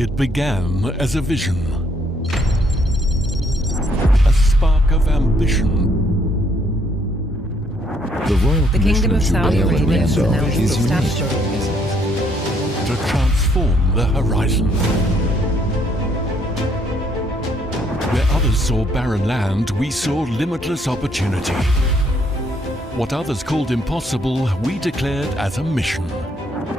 It began as a vision, a spark of ambition. The Kingdom of Saudi Arabia has announced its establishment to transform the horizon. Where others saw barren land, we saw limitless opportunity. What others called impossible, we declared as a mission.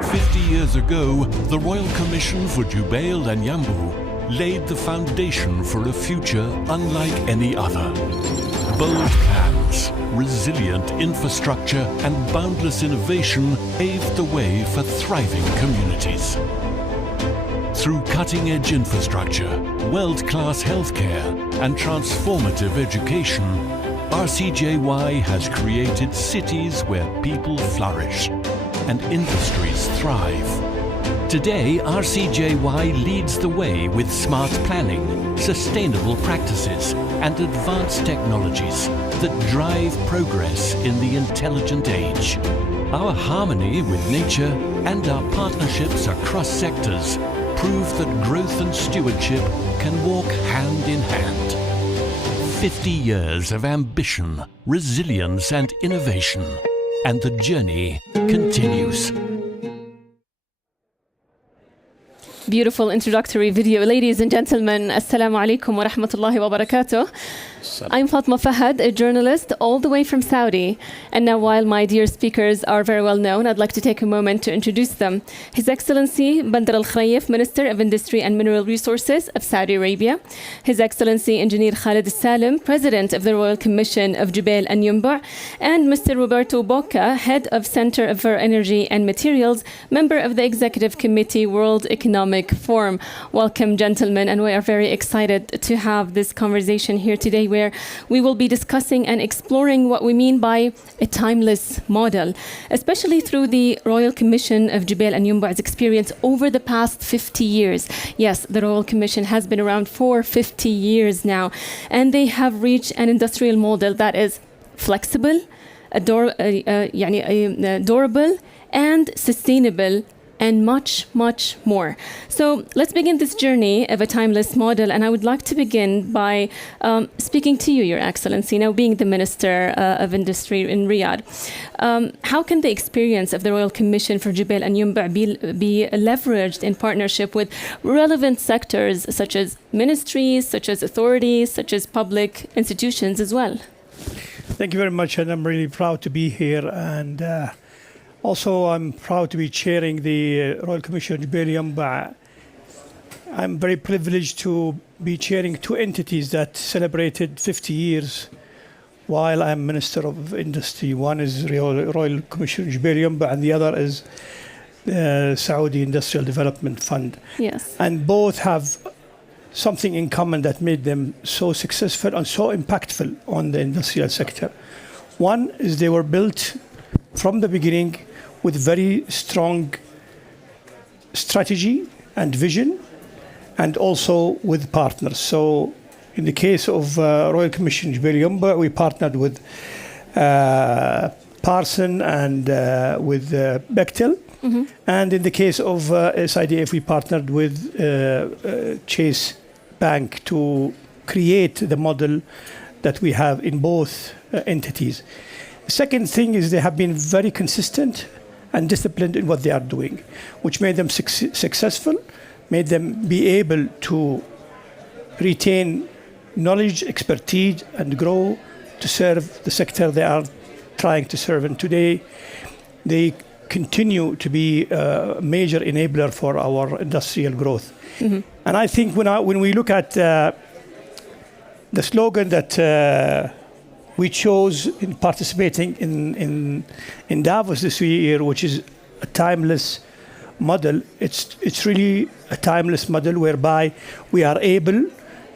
50 years ago, the Royal Commission for Jubail and Yanbu laid the foundation for a future unlike any other. Bold plans, resilient infrastructure, and boundless innovation paved the way for thriving communities. Through cutting-edge infrastructure, world-class healthcare, and transformative education, RCJY has created cities where people flourish and industries thrive. Today, RCJY leads the way with smart planning, sustainable practices, and advanced technologies that drive progress in the intelligent age. Our harmony with nature and our partnerships across sectors prove that growth and stewardship can walk hand in hand. 50 years of ambition, resilience, and innovation. And the journey continues. Beautiful introductory video. Ladies and gentlemen, Assalamu alaikum wa rahmatullahi wa barakatuh. I'm Fatma Fahad, a journalist all the way from Saudi. And now, while my dear speakers are very well known, I'd like to take a moment to introduce them. His Excellency Bandar Al Khrayef, Minister of Industry and Mineral Resources of Saudi Arabia. His Excellency Engineer Khalid Salim, President of the Royal Commission of Jubail and Yanbu. And Mr. Roberto Bocca, Head of Center for Energy and Materials, Member of the Executive Committee, World Economic Forum. Welcome, gentlemen, and we are very excited to have this conversation here today, where we will be discussing and exploring what we mean by a timeless model, especially through the Royal Commission of Jubail and Yanbu's experience over the past 50 years. Yes, the Royal Commission has been around for 50 years now, and they have reached an industrial model that is flexible, durable, and sustainable, and much, much more. So let's begin this journey of a timeless model. And I would like to begin by speaking to you, Your Excellency, now being the Minister of Industry in Riyadh. How can the experience of the Royal Commission for Jubail and Yanbu be leveraged in partnership with relevant sectors such as ministries, such as authorities, such as public institutions as well? Thank you very much, and I'm really proud to be here. And also, I'm proud to be chairing the Royal Commission of Jubail and Yanbu. I'm very privileged to be chairing two entities that celebrated 50 years while I'm Minister of Industry. One is Royal Commission of Jubail and Yanbu, and the other is the Saudi Industrial Development Fund. Yes. And both have something in common that made them so successful and so impactful on the industrial sector. One is they were built from the beginning with very strong strategy and vision, and also with partners. So in the case of Royal Commission Jubail Yanbu, we partnered with Parson and with Bechtel. Mm-hmm. And in the case of SIDF, we partnered with Chase Bank to create the model that we have in both entities. The second thing is they have been very consistent and disciplined in what they are doing, which made them successful, made them be able to retain knowledge, expertise, and grow to serve the sector they are trying to serve. And today, they continue to be a major enabler for our industrial growth. Mm-hmm. And I think when we look at the slogan that we chose in participating in Davos this year, which is a timeless model. It's really a timeless model whereby we are able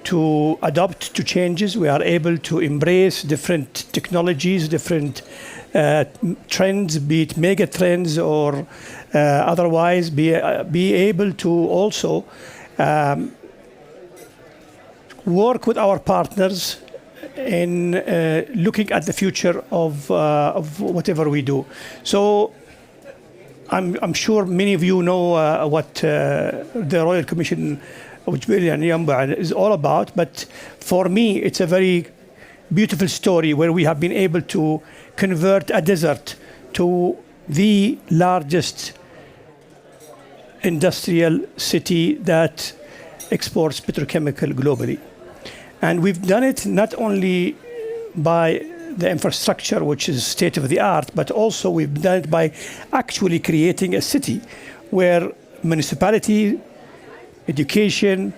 to adapt to changes. We are able to embrace different technologies, different trends, be it mega trends or otherwise, be able to also work with our partners in looking at the future of whatever we do. So I'm sure many of you know what the Royal Commission of Jabin and Yamba is all about, but for me, it's a very beautiful story where we have been able to convert a desert to the largest industrial city that exports petrochemical globally. And we've done it not only by the infrastructure, which is state of the art, but also we've done it by actually creating a city where municipality, education,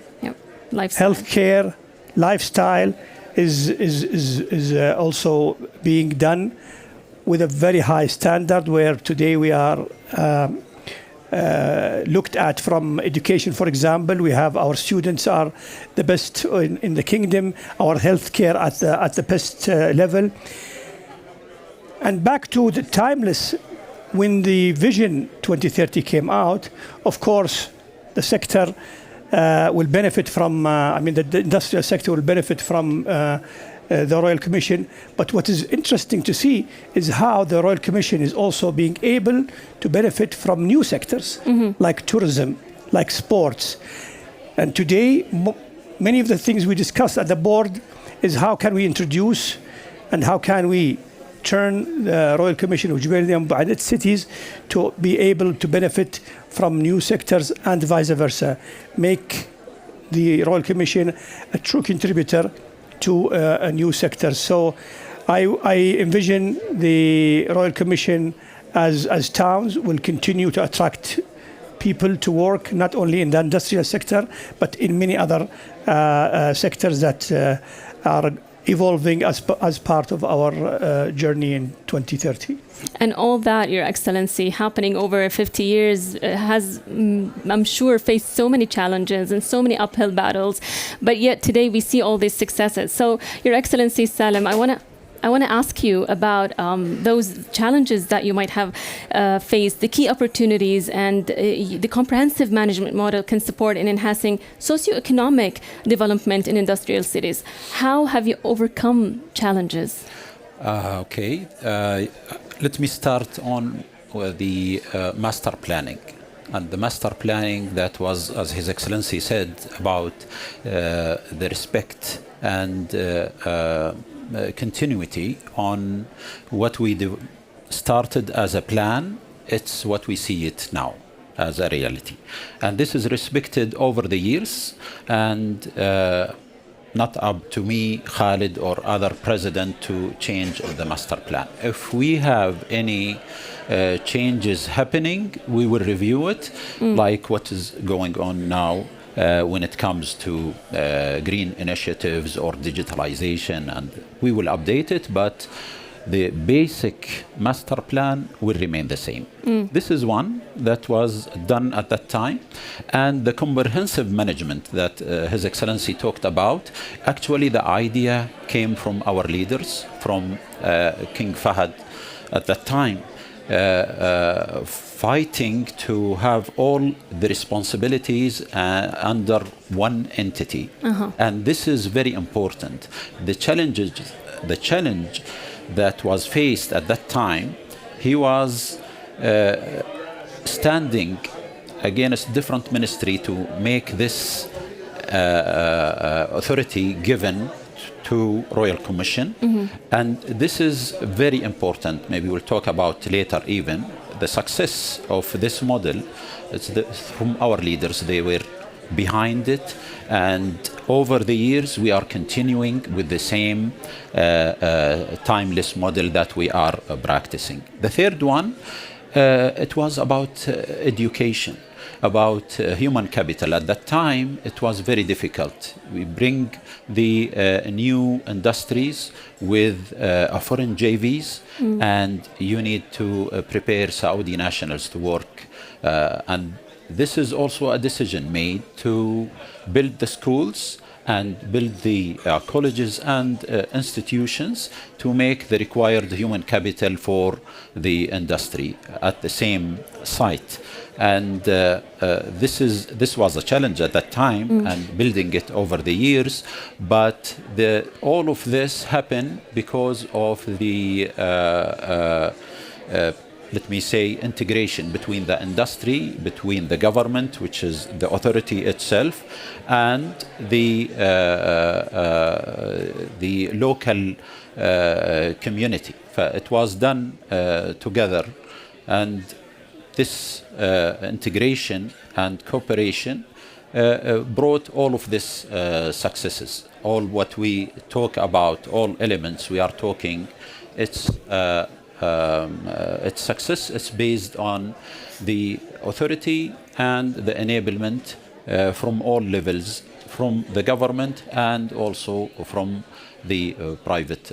healthcare, lifestyle is also being done with a very high standard, where today we are looked at from education. For example, we have our students are the best in the kingdom, our healthcare at the best level. And back to the timeless, when the Vision 2030 came out, of course, the sector will benefit from, the industrial sector will benefit from the Royal Commission. But what is interesting to see is how the Royal Commission is also being able to benefit from new sectors, like tourism, like sports. And today, many of the things we discussed at the board is how can we introduce and how can we turn the Royal Commission of Jabin and its cities to be able to benefit from new sectors and vice versa. Make the Royal Commission a true contributor to a new sector. So I envision the Royal Commission as towns will continue to attract people to work not only in the industrial sector, but in many other sectors that are evolving as part of our journey in 2030. And all that, Your Excellency, happening over 50 years has, I'm sure, faced so many challenges and so many uphill battles, but yet today we see all these successes. So, Your Excellency Salim, I want to ask you about those challenges that you might have faced, the key opportunities, and the comprehensive management model can support in enhancing socioeconomic development in industrial cities. How have you overcome challenges? Let me start on the master planning. And the master planning that was, as His Excellency said, about the respect and continuity on what we started as a plan. It's what we see it now as a reality. And this is respected over the years, and not up to me, Khalid, or other president to change the master plan. If we have any changes happening, we will review it, like what is going on now when it comes to green initiatives or digitalization, and we will update it, but the basic master plan will remain the same. This is one that was done at that time. And the comprehensive management that His Excellency talked about, actually the idea came from our leaders, from King Fahad at that time, fighting to have all the responsibilities under one entity. And this is very important. The challenge that was faced at that time, he was standing against different ministry to make this authority given to Royal Commission. And this is very important. Maybe we'll talk about later even. The success of this model, from our leaders, they were behind it, and over the years we are continuing with the same timeless model that we are practicing. The third one, it was about education, about human capital. At that time it was very difficult. We bring the new industries with foreign JVs, and you need to prepare Saudi nationals to work, and this is also a decision made to build the schools and build the colleges and institutions to make the required human capital for the industry at the same site. And this was a challenge at that time, and building it over the years. But all of this happened because of the let me say, integration between the industry, between the government, which is the authority itself, and the local community. It was done together, and this integration and cooperation brought all of these successes. All what we talk about, all elements we are talking, its success is based on the authority and the enablement from all levels, from the government and also from the private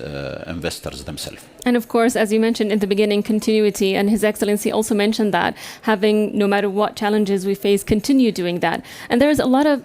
investors themselves. And of course, as you mentioned in the beginning, continuity, and His Excellency also mentioned that having, no matter what challenges we face, continue doing that. And there is a lot of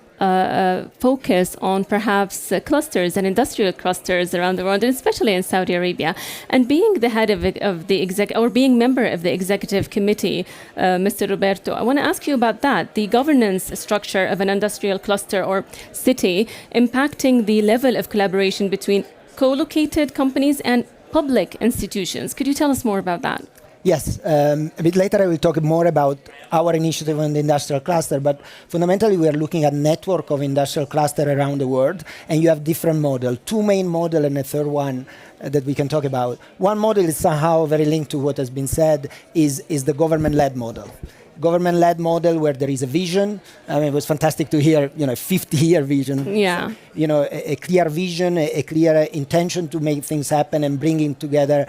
focus on perhaps clusters and industrial clusters around the world, and especially in Saudi Arabia. And being the head of the or being member of the executive committee, Mr. Roberto, I want to ask you about that, the governance structure of an industrial cluster or city impacting the level of collaboration between co-located companies and public institutions. Could you tell us more about that? Yes, a bit later I will talk more about our initiative on the industrial cluster, but fundamentally we are looking at network of industrial cluster around the world, and you have different models, two main models and a third one that we can talk about. One model is somehow very linked to what has been said, is the government-led model. Government-led model where there is a vision. I mean, it was fantastic to hear, a 50-year vision. Yeah. A clear vision, a clear intention to make things happen and bringing together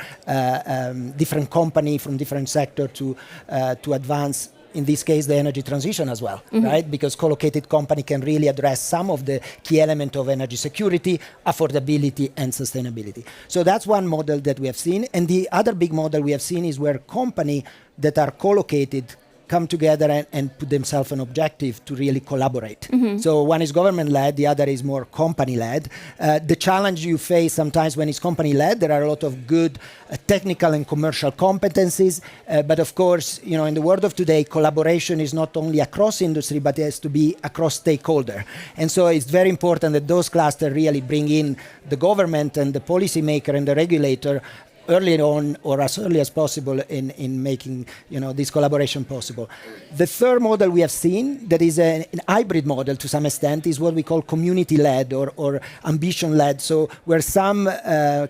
different companies from different sectors to advance, in this case, the energy transition as well, right? Because co-located company can really address some of the key elements of energy security, affordability, and sustainability. So that's one model that we have seen. And the other big model we have seen is where companies that are co-located come together and put themselves an objective to really collaborate. So one is government-led, the other is more company-led. The challenge you face sometimes when it's company-led, there are a lot of good technical and commercial competencies, but of course, in the world of today, collaboration is not only across industry, but it has to be across stakeholder. And so it's very important that those clusters really bring in the government and the policymaker and the regulator early on, or as early as possible, in making this collaboration possible. The third model we have seen that is an hybrid model to some extent is what we call community-led or ambition-led. So where some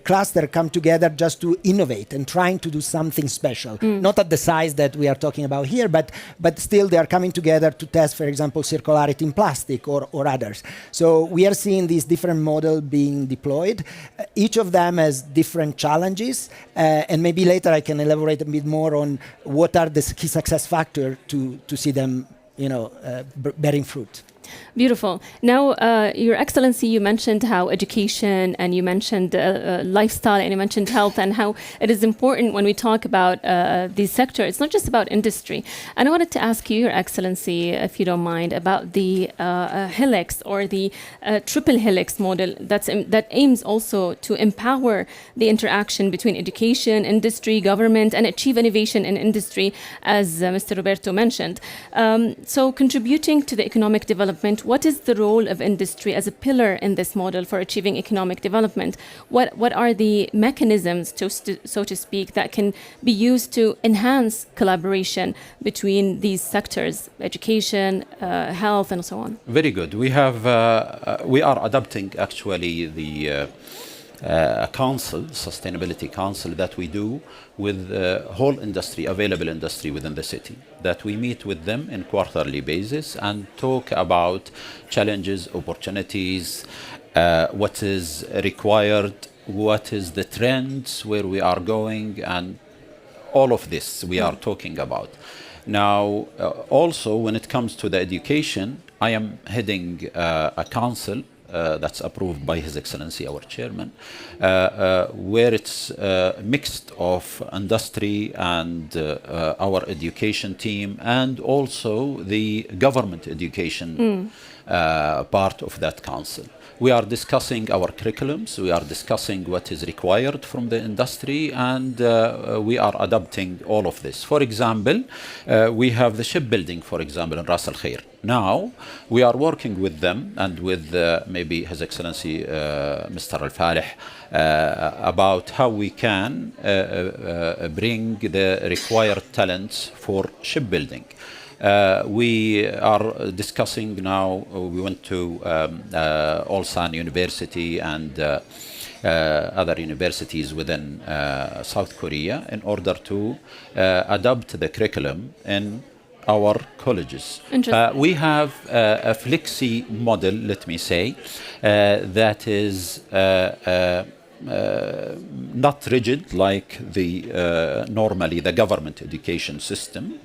cluster come together just to innovate and trying to do something special, not at the size that we are talking about here, but still they are coming together to test, for example, circularity in plastic or others. So we are seeing these different models being deployed. Each of them has different challenges. And maybe later I can elaborate a bit more on what are the key success factors to see them, bearing fruit. Beautiful. Now, Your Excellency, you mentioned how education and you mentioned lifestyle and you mentioned health and how it is important when we talk about the sector. It's not just about industry. And I wanted to ask you, Your Excellency, if you don't mind, about the helix or the triple helix model that aims also to empower the interaction between education, industry, government, and achieve innovation in industry, as Mr. Roberto mentioned. So contributing to the economic development, what is the role of industry as a pillar in this model for achieving economic development? What are the mechanisms, so to speak, that can be used to enhance collaboration between these sectors, education, health, and so on? Very good. We are adopting actually the council, sustainability council that we do with whole industry, available industry within the city, that we meet with them in quarterly basis and talk about challenges, opportunities, what is required, what is the trends, where we are going, and all of this we are talking about. Now, also when it comes to the education, I am heading a council that's approved by His Excellency, our chairman, where it's mixed of industry and our education team and also the government education part of that council. We are discussing our curriculums, we are discussing what is required from the industry, and we are adapting all of this. For example, we have the shipbuilding, for example, in Ras Al Khair. Now, we are working with them and with maybe His Excellency Mr. Al Falih about how we can bring the required talents for shipbuilding. We are discussing now, we went to Ulsan University and other universities within South Korea in order to adapt the curriculum in our colleges. We have a flexi model, let me say, that is not rigid like the normally the government education system.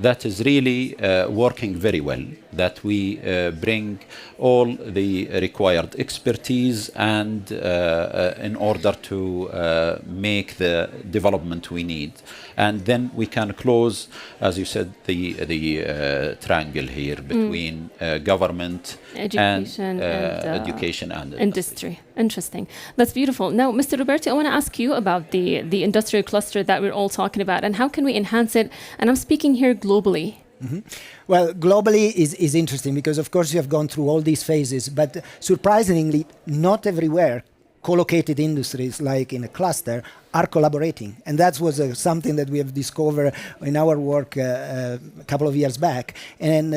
That is really working very well, that we bring all the required expertise and in order to make the development we need. And then we can close, as you said, the triangle here between government education and education and industry. Interesting. That's beautiful. Now, Mr. Roberto, I want to ask you about the industrial cluster that we're all talking about, and how can we enhance it? And I'm speaking here globally. Mm-hmm. Well, globally is interesting because, of course, you have gone through all these phases, but surprisingly, not everywhere co-located industries, like in a cluster, are collaborating. And that was something that we have discovered in our work a couple of years back. And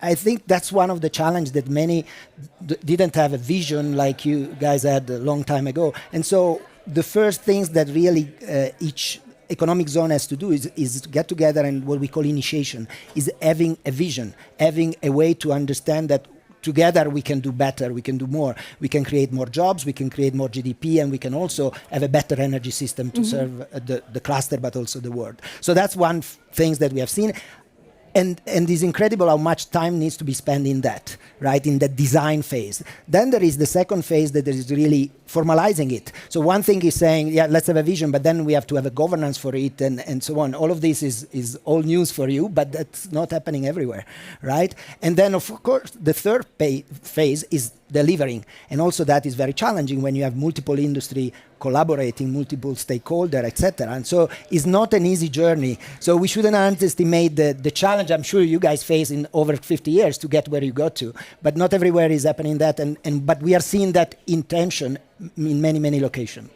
I think that's one of the challenges that many didn't have a vision like you guys had a long time ago. And so the first things that really each economic zone has to do is get together, and what we call initiation is having a vision, having a way to understand that together we can do better, we can do more, we can create more jobs, we can create more GDP, and we can also have a better energy system to serve the cluster, but also the world. So that's one thing that we have seen. And it's incredible how much time needs to be spent in that, right, in the design phase. Then there is the second phase that is really formalizing it. So one thing is saying, yeah, let's have a vision, but then we have to have a governance for it and so on. All of this is all news for you, but that's not happening everywhere, right? And then, of course, the third phase is delivering. And also that is very challenging when you have multiple industry collaborating, multiple stakeholders, etc. And so it's not an easy journey. So we shouldn't underestimate the challenge I'm sure you guys face in over 50 years to get where you got to. But not everywhere is happening that. But we are seeing that intention in many, many locations.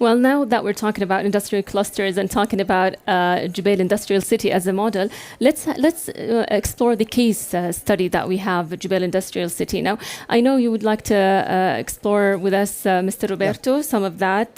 Well, now that we're talking about industrial clusters and talking about Jubail Industrial City as a model, let's explore the case study that we have at Jubail Industrial City. Now, I know you would like to explore with us, Mr. Roberto, some of that,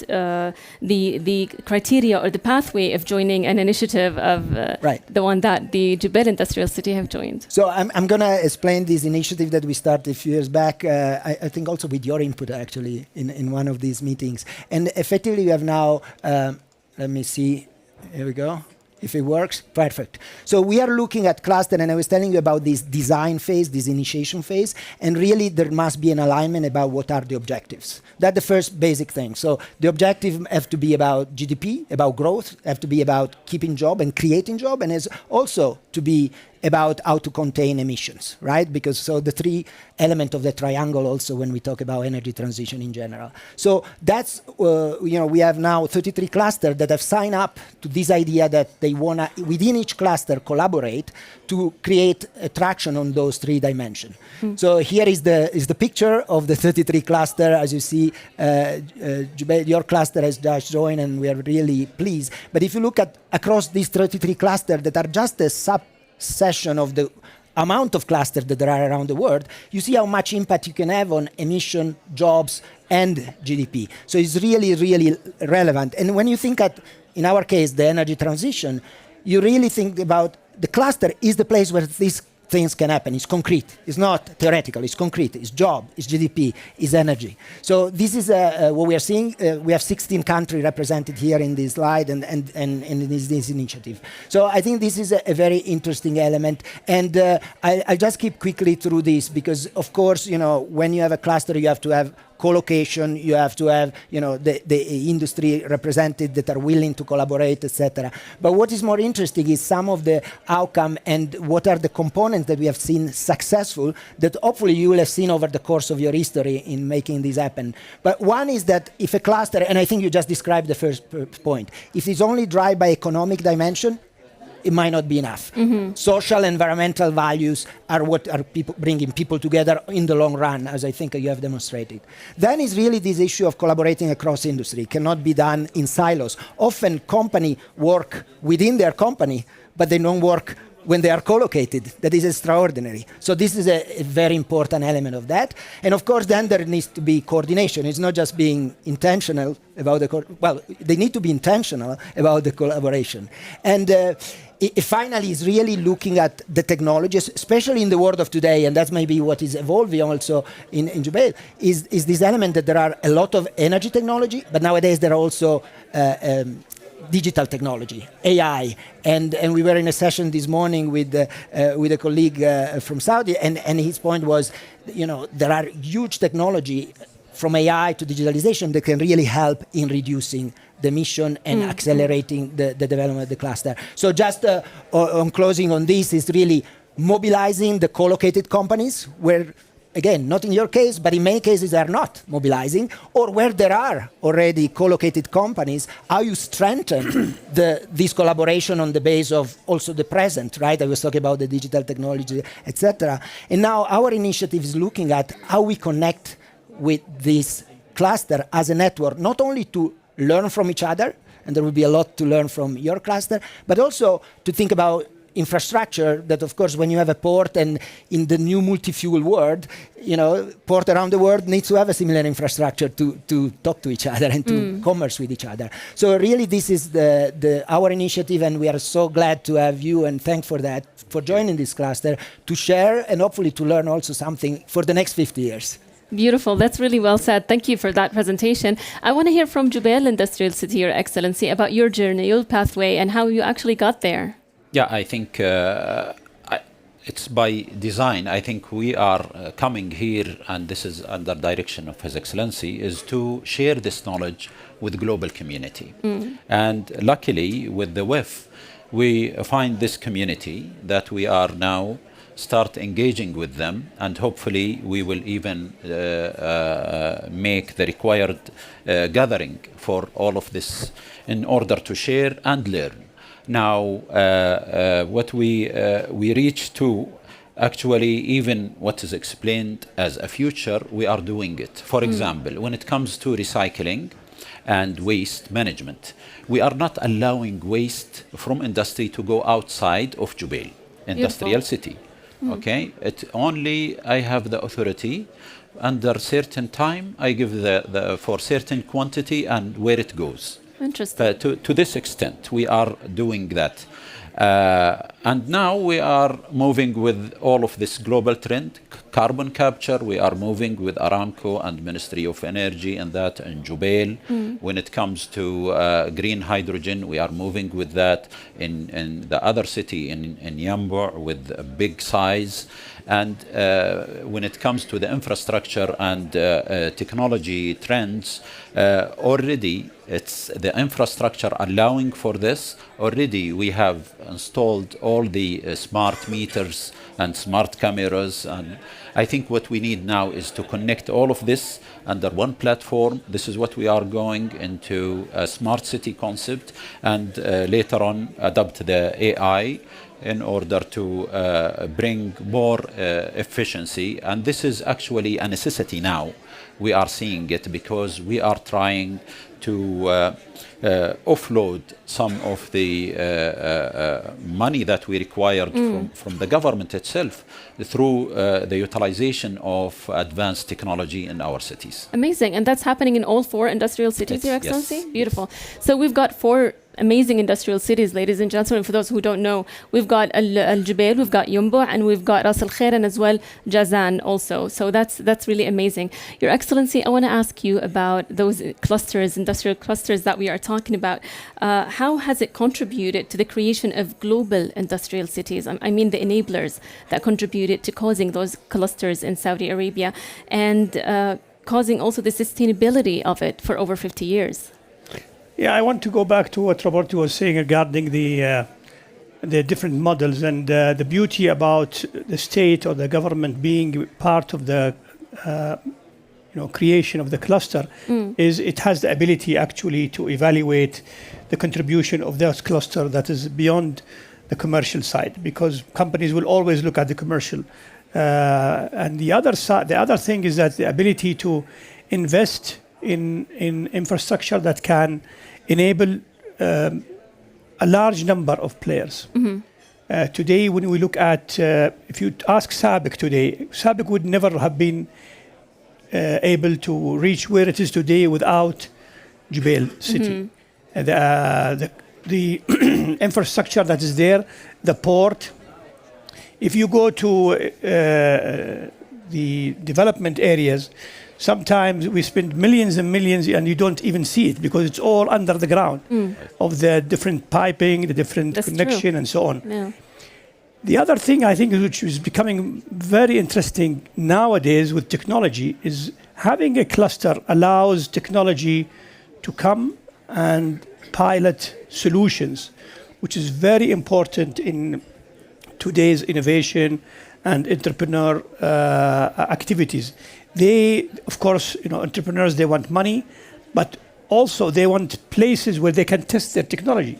the criteria or the pathway of joining an initiative of the one that the Jubail Industrial City have joined. So I'm going to explain this initiative that we started a few years back, I think also with your input, actually, in one of these meetings. And effectively, we have now, let me see, here we go, if it works, perfect. So we are looking at cluster, and I was telling you about this design phase, this initiation phase, and really there must be an alignment about what are the objectives. That's the first basic thing. So the objective have to be about GDP, about growth, have to be about keeping job and creating job, and is also to be about how to contain emissions, right? Because so the three elements of the triangle also when we talk about energy transition in general. So that's, we have now 33 clusters that have signed up to this idea that they want to, within each cluster, collaborate to create traction on those three dimensions. So here is the picture of the 33 cluster. As you see, your cluster has just joined, and we are really pleased. But if you look at across these 33 clusters that are just a session of the amount of clusters that there are around the world, you see how much impact you can have on emission, jobs, and GDP. So it's really, really relevant. And when you think at, in our case, the energy transition, you really think about the cluster is the place where these things can happen. It's concrete. It's not theoretical. It's concrete. It's job. It's GDP. It's energy. So this is what we are seeing. We have 16 countries represented here in this slide and in this initiative. So I think this is a very interesting element. And I'll just keep quickly through this because, of course, when you have a cluster, you have to have co-location, you have to have, the industry represented that are willing to collaborate, etc. But what is more interesting is some of the outcome and what are the components that we have seen successful that hopefully you will have seen over the course of your history in making this happen. But one is that if a cluster, and I think you just described the first point, if it's only driven by economic dimension, it might not be enough. Social, environmental values are what are bringing people together in the long run, as I think you have demonstrated. Then is really this issue of collaborating across industry. It cannot be done in silos. Often companies work within their company, but they don't work when they are co-located. That is extraordinary. So this is a very important element of that. And of course, then there needs to be coordination. It's not just being intentional about they need to be intentional about the collaboration. And it finally is really looking at the technologies, especially in the world of today, and that's maybe what is evolving also in Jabin, is this element that there are a lot of energy technology, but nowadays there are also digital technology, AI, and we were in a session this morning with a colleague from Saudi, and his point was, there are huge technology from AI to digitalization that can really help in reducing the emission and accelerating the development of the cluster. So just on closing on this is really mobilizing the co-located companies where, again, not in your case, but in many cases are not mobilizing, or where there are already co-located companies, how you strengthen this collaboration on the base of also the present, right? I was talking about the digital technology, etc. And now our initiative is looking at how we connect with this cluster as a network, not only to learn from each other, and there will be a lot to learn from your cluster, but also to think about infrastructure that, of course, when you have a port and in the new multi-fuel world, port around the world needs to have a similar infrastructure to talk to each other and to commerce with each other. So really this is our initiative, and we are so glad to have you, and thank for that, for joining this cluster, to share and hopefully to learn also something for the next 50 years. Beautiful. That's really well said. Thank you for that presentation. I want to hear from Jabin Industrial City, Your Excellency, about your journey, your pathway, and how you actually got there. Yeah, I think it's by design. I think we are coming here, and this is under direction of His Excellency, is to share this knowledge with global community. And luckily, with the WEF, we find this community that we are now start engaging with them, and hopefully we will even make the required gathering for all of this in order to share and learn. Now, what we reach to, actually, even what is explained as a future, we are doing it. For example, when it comes to recycling and waste management, we are not allowing waste from industry to go outside of Jabin Industrial City. Okay, it only I have the authority under certain time. I give the for certain quantity and where it goes. Interesting. To this extent, we are doing that. And now we are moving with all of this global trend, carbon capture. We are moving with Aramco and Ministry of Energy and that in Jabin. When it comes to green hydrogen, we are moving with that in the other city in Yanbu with a big size. And when it comes to the infrastructure and technology trends, already it's the infrastructure allowing for this. Already we have installed all the smart meters and smart cameras, and I think what we need now is to connect all of this under one platform. This is what we are going into a smart city concept, and later on adopt the AI in order to bring more efficiency. And this is actually a necessity now. We are seeing it because we are trying to offload some of the money that we required from the government itself through the utilization of advanced technology in our cities. Amazing. And that's happening in all 4 industrial cities, Your Excellency? Yes. Beautiful. So we've got 4 amazing industrial cities, ladies and gentlemen. For those who don't know, we've got Al-Jabin, we've got Yanbu, and we've got Ras Al Khair, and as well Jazan also. So that's really amazing. Your Excellency, I want to ask you about those clusters, industrial clusters that we are talking about. How has it contributed to the creation of global industrial cities? I mean the enablers that contributed to causing those clusters in Saudi Arabia. And causing also the sustainability of it for over 50 years. Yeah, I want to go back to what Roberto was saying regarding the different models, and the beauty about the state or the government being part of the creation of the cluster is it has the ability actually to evaluate the contribution of that cluster that is beyond the commercial side, because companies will always look at the commercial. And the other side, the other thing is that the ability to invest in infrastructure that can enable a large number of players. Today, when we look at, if you ask SABIC today, SABIC would never have been able to reach where it is today without Jubail City. The infrastructure that is there, the port. If you go to the development areas, sometimes we spend millions and millions and you don't even see it because it's all under the ground of the different piping, the different connection and so on. Yeah. The other thing I think which is becoming very interesting nowadays with technology is having a cluster allows technology to come and pilot solutions, which is very important in today's innovation and entrepreneur activities. They, of course, entrepreneurs, they want money, but also they want places where they can test their technology,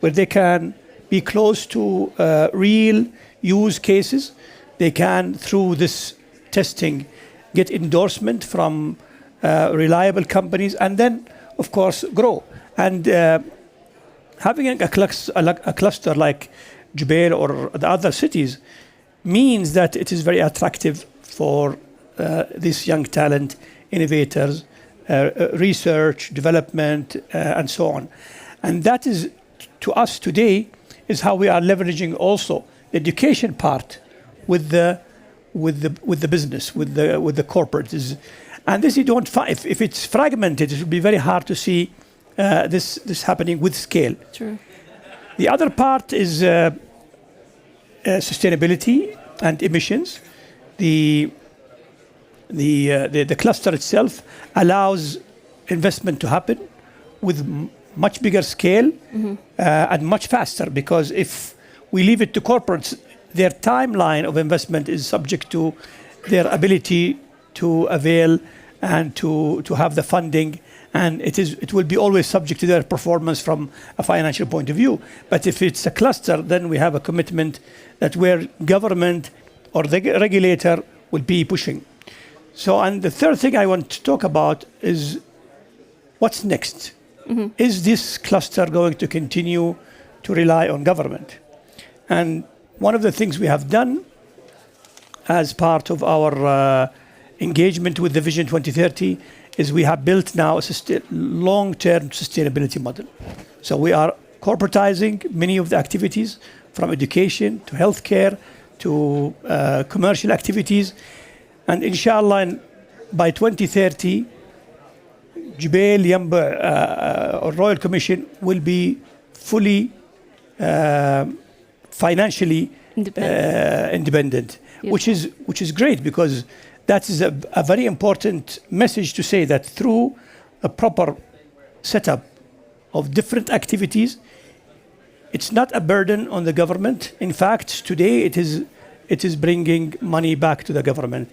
where they can be close to real use cases. They can, through this testing, get endorsement from reliable companies, and then, of course, grow. And having a cluster like Jubail or the other cities means that it is very attractive for these young talent, innovators, research, development, and so on. And that is, to us today, is how we are leveraging also the education part with the business, with the corporates. And this you don't find, if it's fragmented, it will be very hard to see this happening with scale. True. The other part is sustainability and emissions. The cluster itself allows investment to happen with much bigger scale and much faster, because if we leave it to corporates, their timeline of investment is subject to their ability to avail and to have the funding, and it will be always subject to their performance from a financial point of view. But if it's a cluster, then we have a commitment that where government or the regulator will be pushing. So, and the third thing I want to talk about is what's next. Is this cluster going to continue to rely on government? And one of the things we have done as part of our engagement with the Vision 2030 is we have built now a long-term sustainability model. So we are corporatizing many of the activities, from education to healthcare to commercial activities. And inshallah, by 2030, Jubail, Yanbu, or Royal Commission will be fully financially independent, Yes. which is great, because that is a very important message to say that through a proper setup of different activities, it's not a burden on the government. In fact, today it is bringing money back to the government.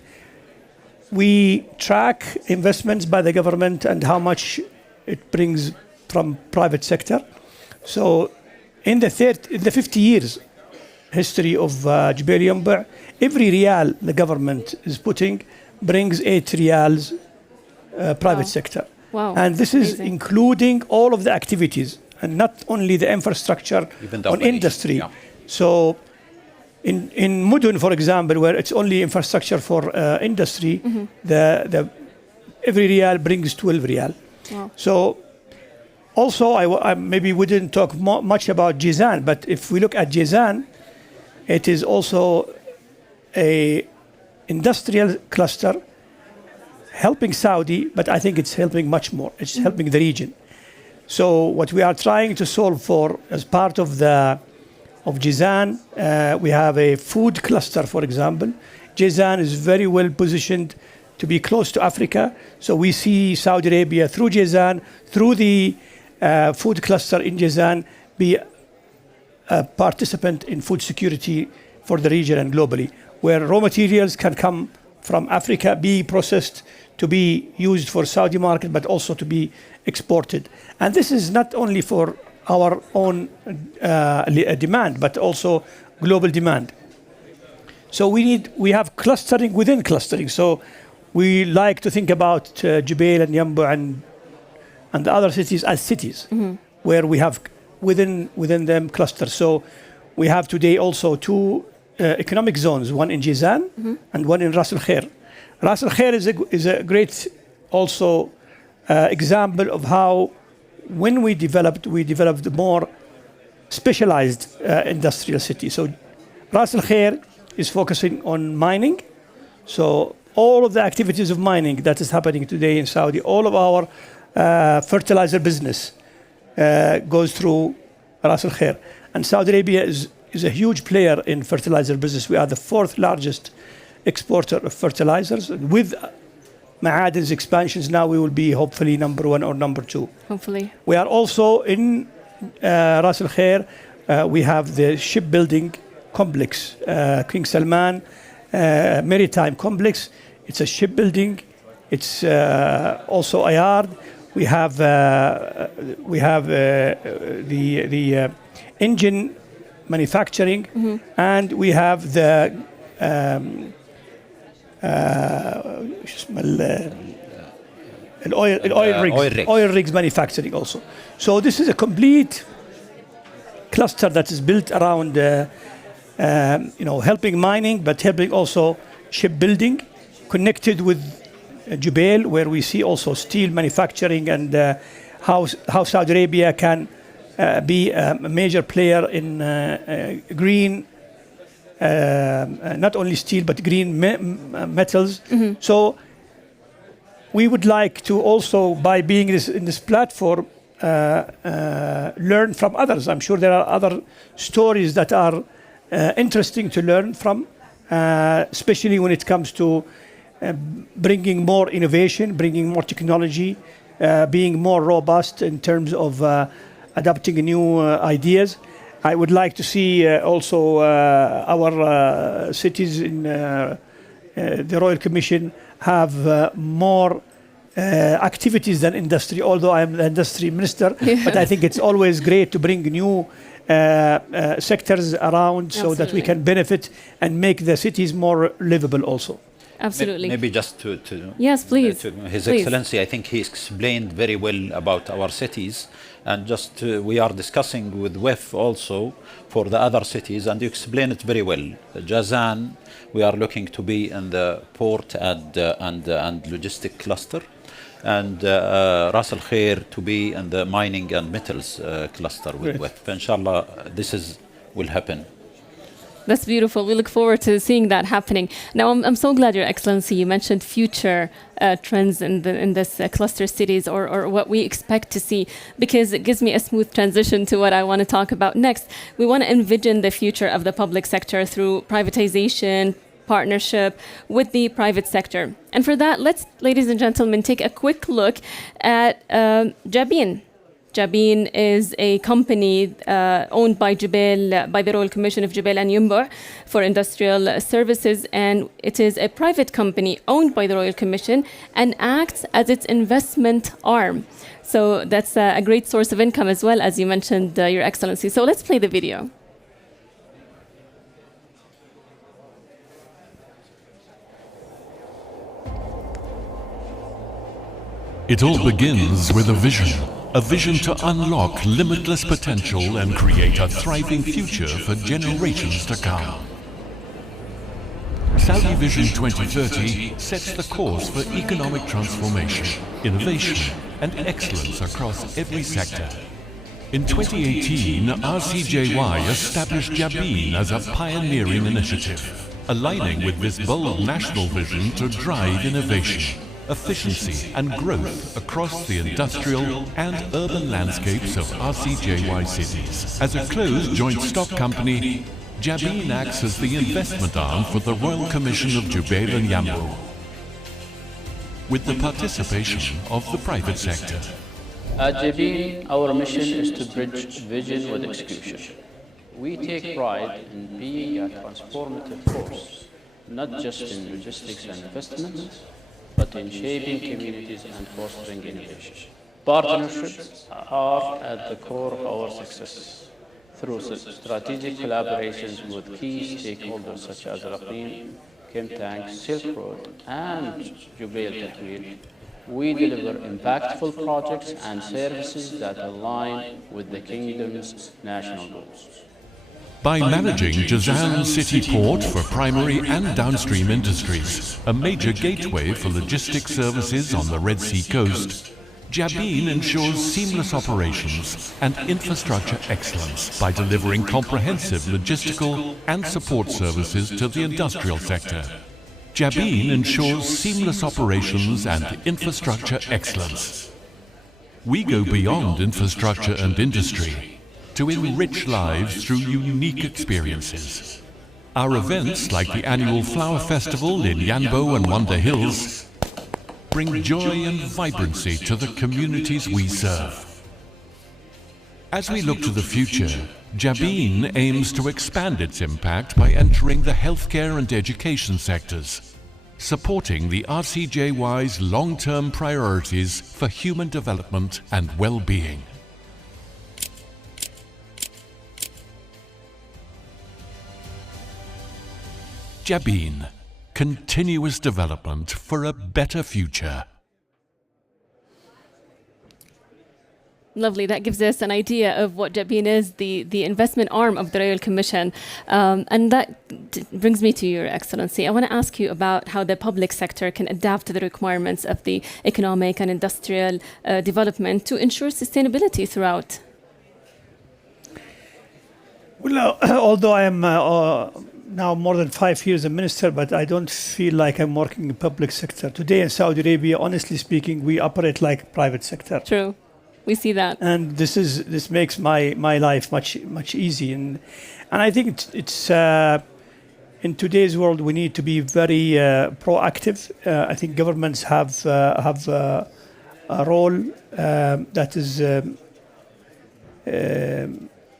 We track investments by the government and how much it brings from private sector. So in the 50 years history of Jubail Yanbu, every rial the government is putting brings 8 rials private sector. Wow. And this is including all of the activities and not only the infrastructure on industry. Yeah. So in Mudun, for example, where it's only infrastructure for industry, the every rial brings 12 rial. Wow. So also, I maybe we didn't talk much about Jizan, but if we look at Jizan, it is also a industrial cluster helping Saudi, but I think it's helping much more. It's helping the region. So what we are trying to solve for as part of Jizan, we have a food cluster, for example. Jizan is very well positioned to be close to Africa. So we see Saudi Arabia through Jazan, through the food cluster in Jazan, be a participant in food security for the region and globally, where raw materials can come from Africa, be processed to be used for Saudi market, but also to be exported. And this is not only for our own demand, but also global demand. So we have clustering within clustering. So we like to think about Jubail and Yanbu and the other cities as cities, where we have within them clusters. So we have today also two economic zones, one in Jizan and one in Ras Al Khair. Ras Al Khair is a great also example of how when we developed more specialized industrial city. So Ras Al Khair is focusing on mining. So all of the activities of mining that is happening today in Saudi, all of our fertilizer business goes through Ras Al Khair. And Saudi Arabia is a huge player in fertilizer business. We are the fourth largest exporter of fertilizers. With Ma'aden's expansions, now we will be hopefully number one or number two. Hopefully. We are also in Ras Al Khair. We have the shipbuilding complex, King Salman Maritime Complex. It's a shipbuilding. It's also a yard. We have the engine manufacturing, and we have the oil rigs manufacturing also. So this is a complete cluster that is built around helping mining, but helping also shipbuilding, connected with Jubail, where we see also steel manufacturing, and how Saudi Arabia can be a major player in green, not only steel, but green metals. So we would like to also, by being in this platform, learn from others. I'm sure there are other stories that are interesting to learn from, especially when it comes to bringing more innovation, bringing more technology, being more robust in terms of adapting new ideas. I would like to see also our cities in the Royal Commission have more activities than industry, although I am the industry minister, but I think it's always great to bring new sectors around so that we can benefit and make the cities more livable also. Absolutely. Maybe just to yes, please. To His Excellency, I think he explained very well about our cities, and just we are discussing with WEF also for the other cities, and you explained it very well. Jazan, we are looking to be in the port and logistic cluster, and Ras Al Khair to be in the mining and metals cluster with WEF. Inshallah, this will happen. That's beautiful. We look forward to seeing that happening. Now, I'm so glad, Your Excellency, you mentioned future trends in this cluster cities, or what we expect to see, because it gives me a smooth transition to what I want to talk about next. We want to envision the future of the public sector through privatization, partnership with the private sector. And for that, let's, ladies and gentlemen, take a quick look at Jabin. Jabin is a company owned by Jubail, by the Royal Commission of Jubail and Yanbu for Industrial Services, and it is a private company owned by the Royal Commission and acts as its investment arm. So that's a great source of income as well, as you mentioned, Your Excellency. So let's play the video. It all begins with a vision to unlock limitless potential and create a thriving future for generations to come. Saudi Vision 2030 sets the course for economic transformation, innovation, and excellence across every sector. In 2018, RCJY established Jabin as a pioneering initiative, aligning with this bold national vision to drive innovation, efficiency and growth across the industrial and urban landscapes of RCJY cities. As a closed joint stock company, Jabin acts as the investment arm for the Royal Commission of Jubail and Yanbu. with the participation of the private sector. At Jabin, our mission is to bridge vision with execution. We take pride in being a transformative force, not just in logistics and investments, but in shaping communities and fostering innovation. Partnerships are at the core of our success. Through strategic collaborations with key stakeholders such as Raqim, Chemtank, Silk Road, and Jubail Tatweer, we deliver impactful projects and services that align with the Kingdom's national goals. By managing Jazan City Port for primary and downstream industries, a major gateway for logistic services on the Red Sea coast, Jabin ensures seamless operations and infrastructure excellence by delivering comprehensive logistical and support services to the industrial sector. Jabin ensures seamless operations and infrastructure excellence. We go beyond infrastructure and industry to enrich lives through unique experiences. Our events, like the annual Flower Festival in Yanbo and Wanda Hills, bring joy and vibrancy to the communities we serve. As we look to the future, Jabin aims to expand its impact by entering the healthcare and education sectors, supporting the RCJY's long-term priorities for human development and well-being. Jabin, continuous development for a better future. Lovely. That gives us an idea of what Jabin is, the investment arm of the Royal Commission. And that brings me to Your Excellency. I want to ask you about how the public sector can adapt to the requirements of the economic and industrial development to ensure sustainability throughout. Well, although I am now more than 5 years a minister, but I don't feel like I'm working in the public sector. Today in Saudi Arabia, honestly speaking, we operate like private sector. True. We see that. And this makes my life much easy. And I think it's in today's world, we need to be very proactive. I think governments have a role that is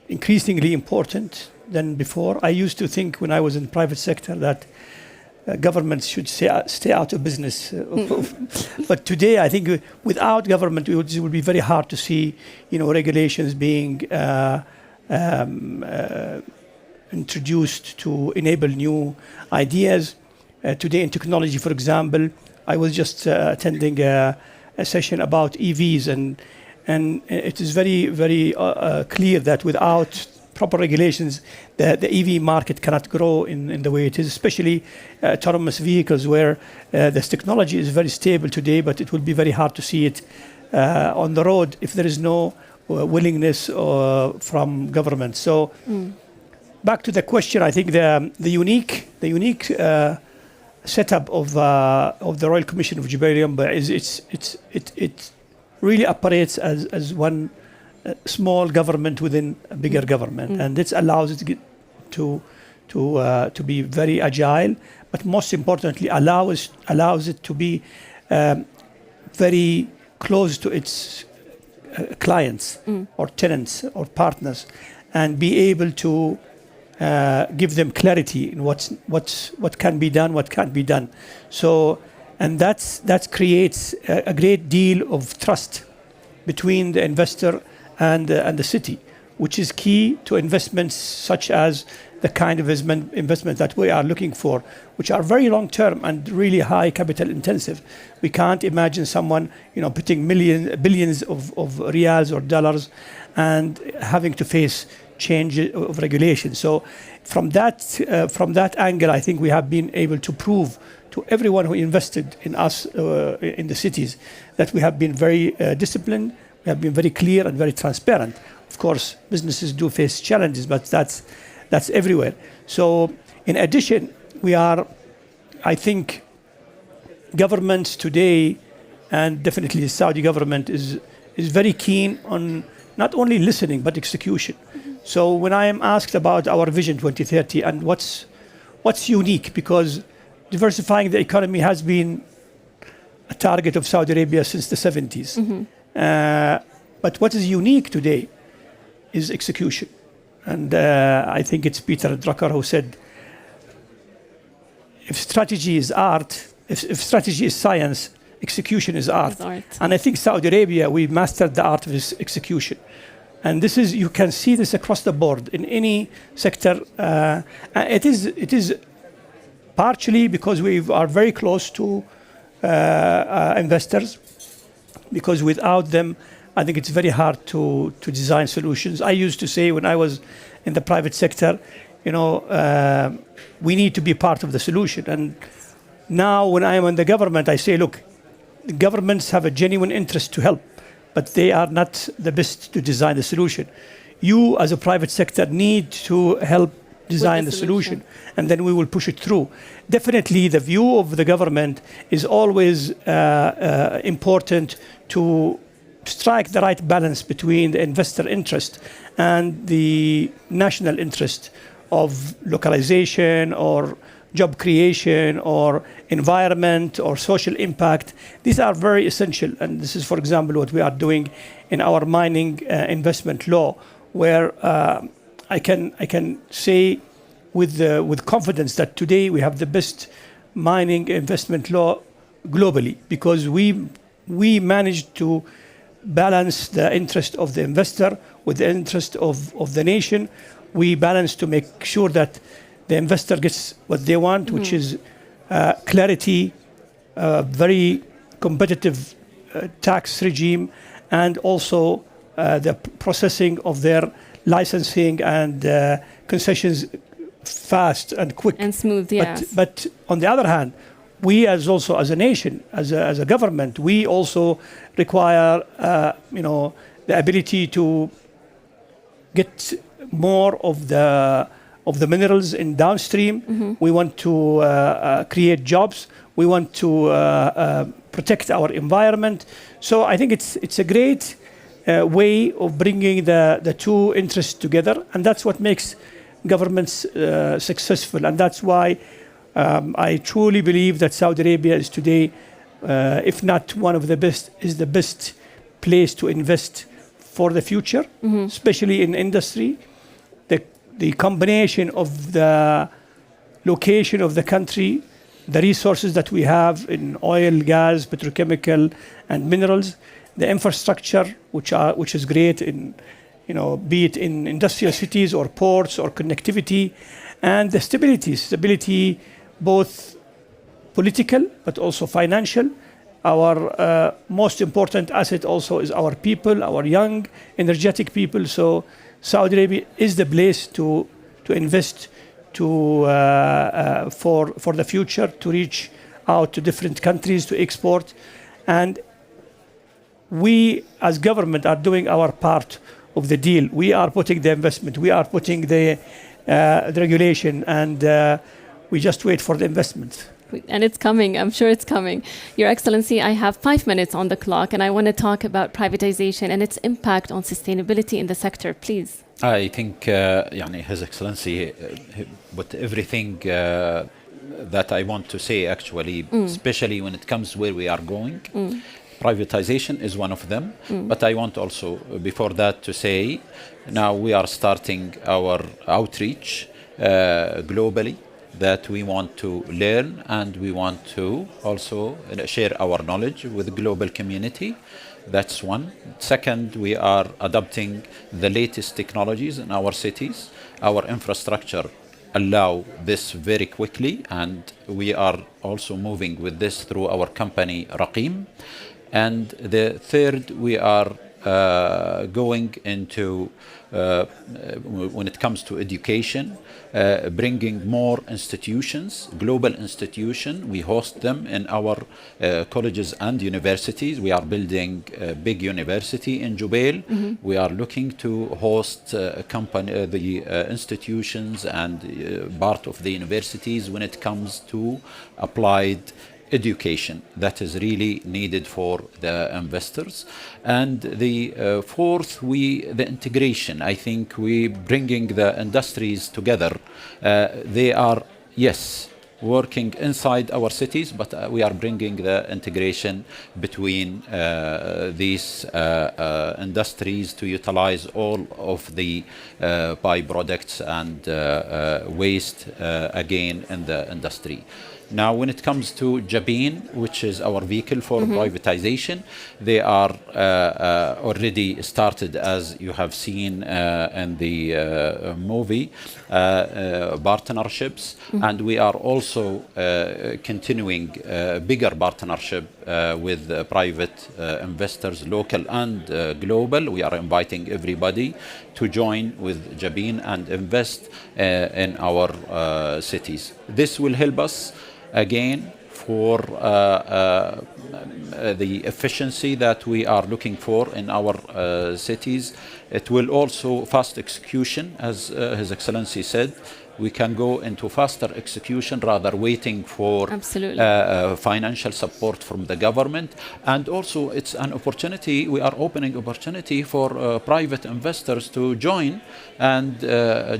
increasingly important than before. I used to think when I was in the private sector that governments should stay out of business. But today, I think without government, it would be very hard to see, regulations being introduced to enable new ideas. Today in technology, for example, I was just attending a session about EVs, and it is very, very clear that without proper regulations, the EV market cannot grow in the way it is, especially autonomous vehicles, where this technology is very stable today, but it will be very hard to see it on the road if there is no willingness from government. So back to the question, I think the unique setup of the Royal Commission of Jubail is it really operates as one small government within a bigger government, and this allows it to be very agile, but most importantly allows it to be very close to its clients or tenants or partners, and be able to give them clarity in what can be done, what can't be done. So, and that creates a great deal of trust between the investor and the city, which is key to investments such as the kind of investment that we are looking for, which are very long term and really high capital intensive. We can't imagine someone putting billions of riyals or dollars and having to face change of regulation. So from that angle, I think we have been able to prove to everyone who invested in us in the cities that we have been very disciplined. We have been very clear and very transparent. Of course, businesses do face challenges, but that's everywhere. So in addition, I think governments today, and definitely the Saudi government is very keen on not only listening, but execution. So when I am asked about our Vision 2030 and what's unique, because diversifying the economy has been a target of Saudi Arabia since the 70s. But what is unique today is execution. And I think it's Peter Drucker who said, if strategy is art, if strategy is science, execution is art. And I think Saudi Arabia, we mastered the art of this execution. And this is, you can see this across the board in any sector. It is partially because we are very close to investors, because without them, I think it's very hard to design solutions. I used to say when I was in the private sector, you know, we need to be part of the solution. And now when I am in the government, I say, look, the governments have a genuine interest to help, but they are not the best to design the solution. You as a private sector need to help design the solution, and then we will push it through. Definitely the view of the government is always important to strike the right balance between the investor interest and the national interest of localization or job creation or environment or social impact. These are very essential, and this is, for example, what we are doing in our mining investment law, where I can say with confidence that today we have the best mining investment law globally, because we managed to balance the interest of the investor with the interest of the nation. We balance to make sure that the investor gets what they want, which is clarity, very competitive tax regime, and also the processing of their licensing and concessions fast and quick and smooth. Yes. But on the other hand, we as a nation, as a government, we also require the ability to get more of the minerals in downstream. We want to create jobs. We want to protect our environment. So I think it's a great way of bringing the two interests together, and that's what makes governments successful. And that's why I truly believe that Saudi Arabia is today, if not one of the best, is the best place to invest for the future, especially in industry. The combination of the location of the country, the resources that we have in oil, gas, petrochemical, and minerals, the infrastructure, which is great in, be it in industrial cities or ports or connectivity, and the stability, both political but also financial. Our most important asset also is our people, our young, energetic people. So Saudi Arabia is the place to invest for the future, to reach out to different countries, to export. And we as government are doing our part of the deal. We are putting the investment, we are putting the regulation, and we just wait for the investment. And it's coming. I'm sure it's coming. Your Excellency, I have 5 minutes on the clock, and I want to talk about privatization and its impact on sustainability in the sector, please. I think His Excellency with everything that I want to say, actually, especially when it comes where we are going. Privatization is one of them, but I want also, before that, to say now we are starting our outreach globally, that we want to learn and we want to also share our knowledge with the global community. That's one. Second, we are adopting the latest technologies in our cities. Our infrastructure allow this very quickly, and we are also moving with this through our company Raqim. And the third, we are going into, when it comes to education, bringing more institutions, global institutions. We host them in our colleges and universities. We are building a big university in Jubail. We are looking to host the institutions and part of the universities when it comes to applied education that is really needed for the investors. And the fourth, the integration. I think we bringing the industries together. They are, yes, working inside our cities, but we are bringing the integration between these industries to utilize all of the byproducts and waste again in the industry. Now, when it comes to Jabin, which is our vehicle for privatization, they are already started, as you have seen in the movie, partnerships, and we are also continuing bigger partnership with private investors, local and global. We are inviting everybody to join with Jabin and invest in our cities. This will help us again for the efficiency that we are looking for in our cities. It will also fast execution, as His Excellency said. We can go into faster execution rather waiting for financial support from the government. And also it's an opportunity, we are opening opportunity for private investors to join and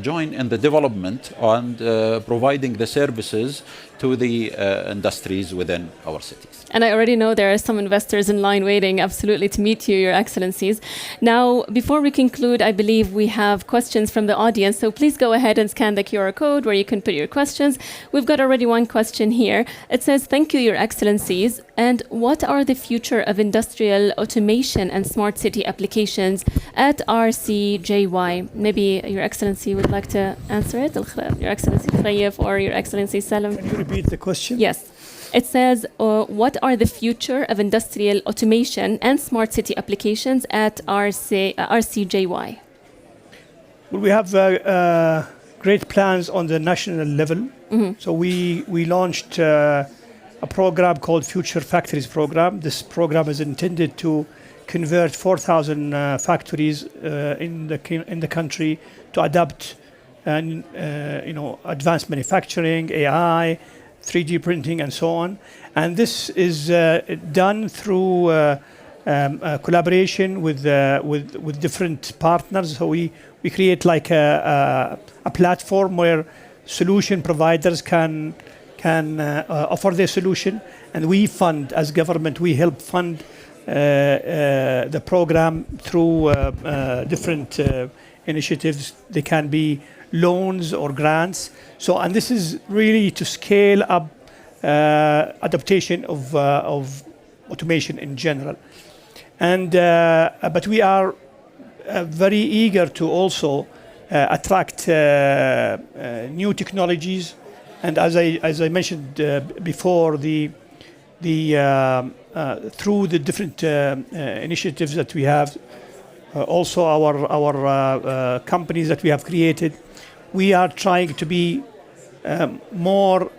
join in the development and providing the services to the industries within our cities. And I already know there are some investors in line waiting absolutely to meet you, Your Excellencies. Now, before we conclude, I believe we have questions from the audience. So please go ahead and scan the QR code where you can put your questions. We've got already one question here. It says, thank you, Your Excellencies. And what are the future of industrial automation and smart city applications at RCJY? Maybe Your Excellency would like to answer it, Your Excellency Khayef or Your Excellency Salam. Can you repeat the question? Yes. It says, what are the future of industrial automation and smart city applications at RCJY? Well, we have great plans on the national level. So we launched a program called Future Factories Program. This program is intended to convert 4,000 factories in the country to adopt advanced manufacturing, AI, 3D printing, and so on. And this is done through collaboration with different partners. So we create like a platform where solution providers can offer their solution, and we fund, as government, we help fund the program through different initiatives. They can be loans or grants. So, and this is really to scale up adaptation of automation in general. And but we are very eager to also attract new technologies. And as I mentioned before, through the different initiatives that we have, also our companies that we have created, we are trying to be more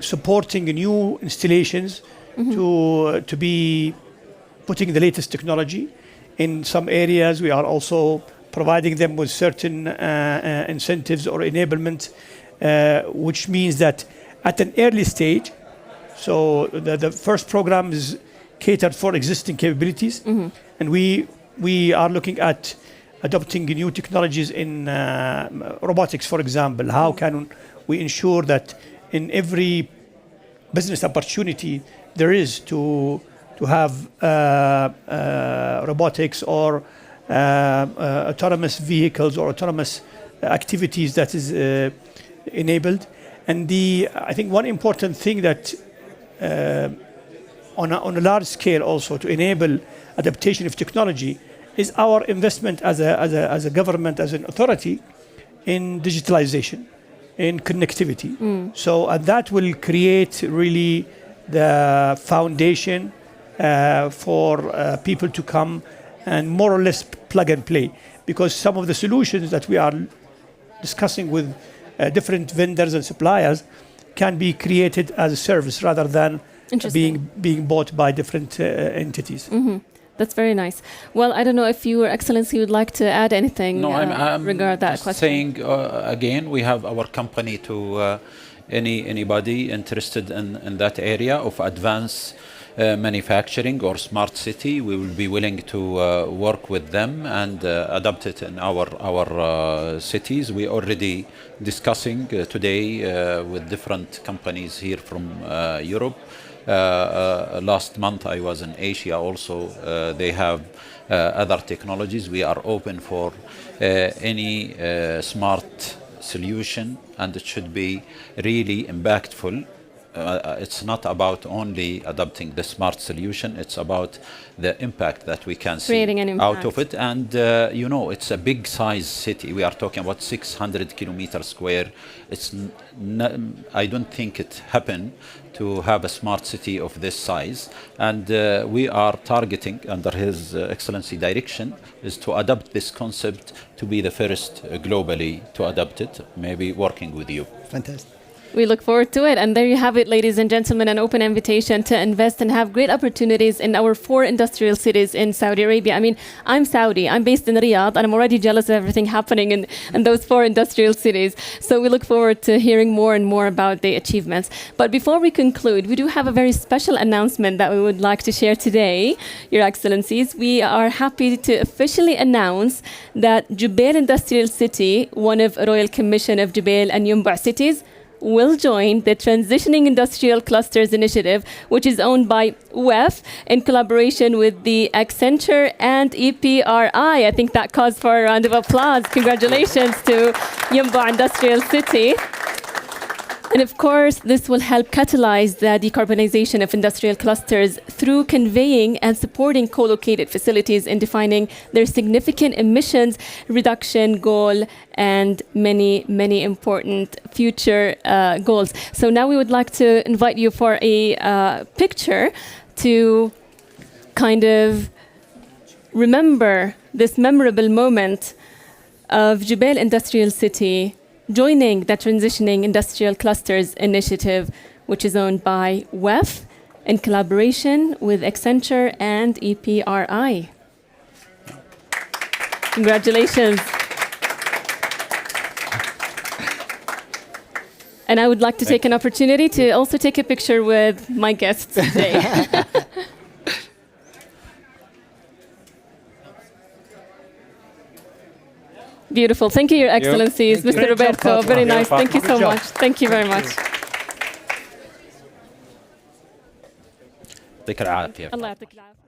supporting new installations to be putting the latest technology. In some areas, we are also providing them with certain incentives or enablement, which means that at an early stage, so the first program is catered for existing capabilities, and we are looking at adopting new technologies in robotics, for example. How can we ensure that in every business opportunity there is to have robotics or autonomous vehicles or autonomous activities that is enabled? And I think one important thing that on a large scale also to enable adaptation of technology is our investment as a government, as an authority, in digitalization, in connectivity. So and that will create really the foundation for people to come and more or less plug and play. Because some of the solutions that we are discussing with different vendors and suppliers can be created as a service rather than being bought by different entities. That's very nice. Well, I don't know if Your Excellency would like to add anything regarding that question. Saying again, we have our company to anybody interested in that area of advanced manufacturing or smart city, we will be willing to work with them and adopt it in our cities. We already discussing today with different companies here from Europe. Last month I was in Asia also. They have other technologies. We are open for any smart solution, and it should be really impactful. It's not about only adopting the smart solution, it's about the impact that we can see out of it. And you know, it's a big size city. We are talking about 600 kilometers square. I don't think it happened to have a smart city of this size. And we are targeting, under His Excellency direction, is to adopt this concept, to be the first globally to adopt it, maybe working with you. Fantastic. We look forward to it. And there you have it, ladies and gentlemen, an open invitation to invest and have great opportunities in our 4 industrial cities in Saudi Arabia. I mean, I'm Saudi. I'm based in Riyadh, and I'm already jealous of everything happening in those 4 industrial cities. So we look forward to hearing more and more about the achievements. But before we conclude, we do have a very special announcement that we would like to share today, Your Excellencies. We are happy to officially announce that Jubail Industrial City, one of Royal Commission of Jubail and Yumbu cities, will join the Transitioning Industrial Clusters Initiative, which is owned by WEF in collaboration with the Accenture and EPRI. I think that calls for a round of applause. Congratulations to Yumbu Industrial City. And of course, this will help catalyze the decarbonization of industrial clusters through conveying and supporting co-located facilities in defining their significant emissions reduction goal and many, many important future goals. So now we would like to invite you for a picture to kind of remember this memorable moment of Jubail Industrial City joining the Transitioning Industrial Clusters Initiative, which is owned by WEF in collaboration with Accenture and EPRI. Congratulations. And I would like to take an opportunity to also take a picture with my guests today. Beautiful. Thank you, Your Excellencies. Mr. Roberto, very nice. Thank you so much. Thank you very much. يعطيك العافية. الله يعطيك العافية.